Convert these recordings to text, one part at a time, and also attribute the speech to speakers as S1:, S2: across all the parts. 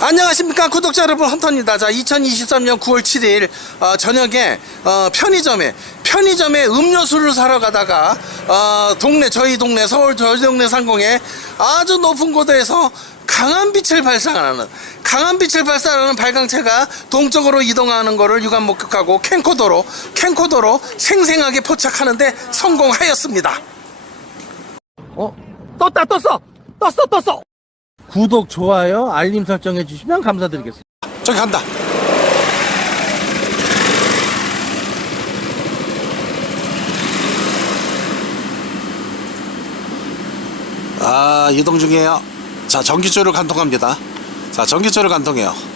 S1: 안녕하십니까 구독자 여러분 헌터입니다. 자 2023년 9월 7일 어, 저녁에 어, 편의점에 편의점에 음료수를 사러 가다가 어, 동네 저희 동네 서울 저희 동네 상공에 아주 높은 고도에서 강한 빛을 발산하는 강한 빛을 발산하는 발광체가 동쪽으로 이동하는 것을 유감 목격하고 캠코더로 캠코더로 생생하게 포착하는데 성공하였습니다. 어 떴다 떴어 떴어 떴어. 구독, 좋아요, 알림 설정해 주시면 감사드리겠습니다. 저기 간다. 아, 이동 중이에요. 자, 전기줄을 간통합니다. 자, 전기줄을 간통해요.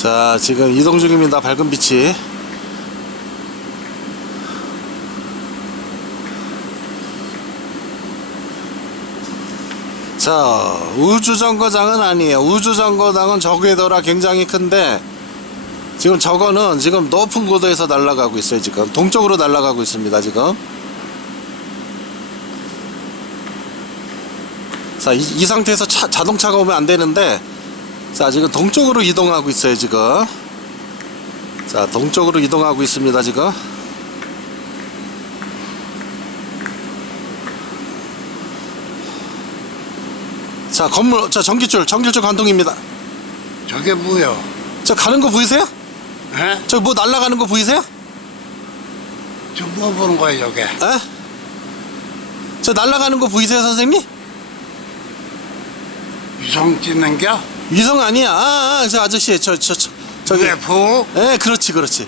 S1: 자, 지금 이동 중입니다. 밝은 빛이. 자, 우주정거장은 아니에요. 우주정거장은 저궤도라 굉장히 큰데, 지금 저거는 지금 높은 고도에서 날아가고 있어요. 지금 동쪽으로 날아가고 있습니다. 지금. 자, 이, 이 상태에서 차- 자동차가 오면 안 되는데, 자, 지금 동쪽으로 이동하고 있어요, 지금. 자, 동쪽으로 이동하고 있습니다, 지금. 자, 건물, 자, 전기줄, 전기줄 관통입니다.
S2: 저게 뭐요?
S1: 저 가는 거 보이세요?
S2: 에?
S1: 저 뭐 날아가는 거 보이세요?
S2: 저 뭐 보는 거야 저게?
S1: 에? 저 날아가는 거 보이세요, 선생님?
S2: 유성 찍는겨?
S1: 위성 아니야. 아, 아, 저 아저씨, 저, 저, 저, 저기.
S2: UFO?
S1: 예, 그렇지, 그렇지.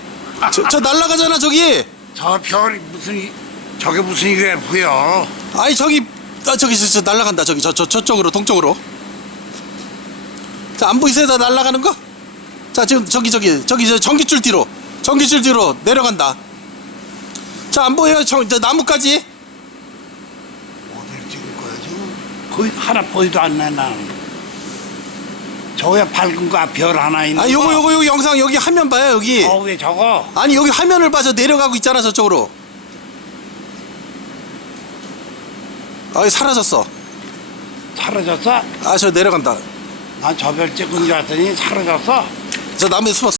S1: 저, 저 날아가잖아, 저기.
S2: 저 별이 무슨 이- 저게 무슨 UFO요?
S1: 아니 저기 아 저기 저, 저 날아간다 저기 저, 저 저쪽으로 동쪽으로 자 안 보이세요 다 날아가는 거? 자 지금 저기 저기 저기 저 전기줄 뒤로 전기줄 뒤로 내려간다 자 안 보여요 저, 저 나무까지
S2: 어딜 찍은 거야 지금? 거의 하나 보이도 않네 난. 저게 밝은 거별 하나 있는
S1: 아
S2: 거?
S1: 요거 요거 요거 영상 여기 화면 봐요 여기
S2: 어, 왜 저거?
S1: 아니 여기 화면을 봐서 내려가고 있잖아 저쪽으로 아이 사라졌어
S2: 사라졌어?
S1: 아 저 내려간다
S2: 난 저 별 찍은 줄 알았더니 사라졌어?
S1: 저 나무에 숨었어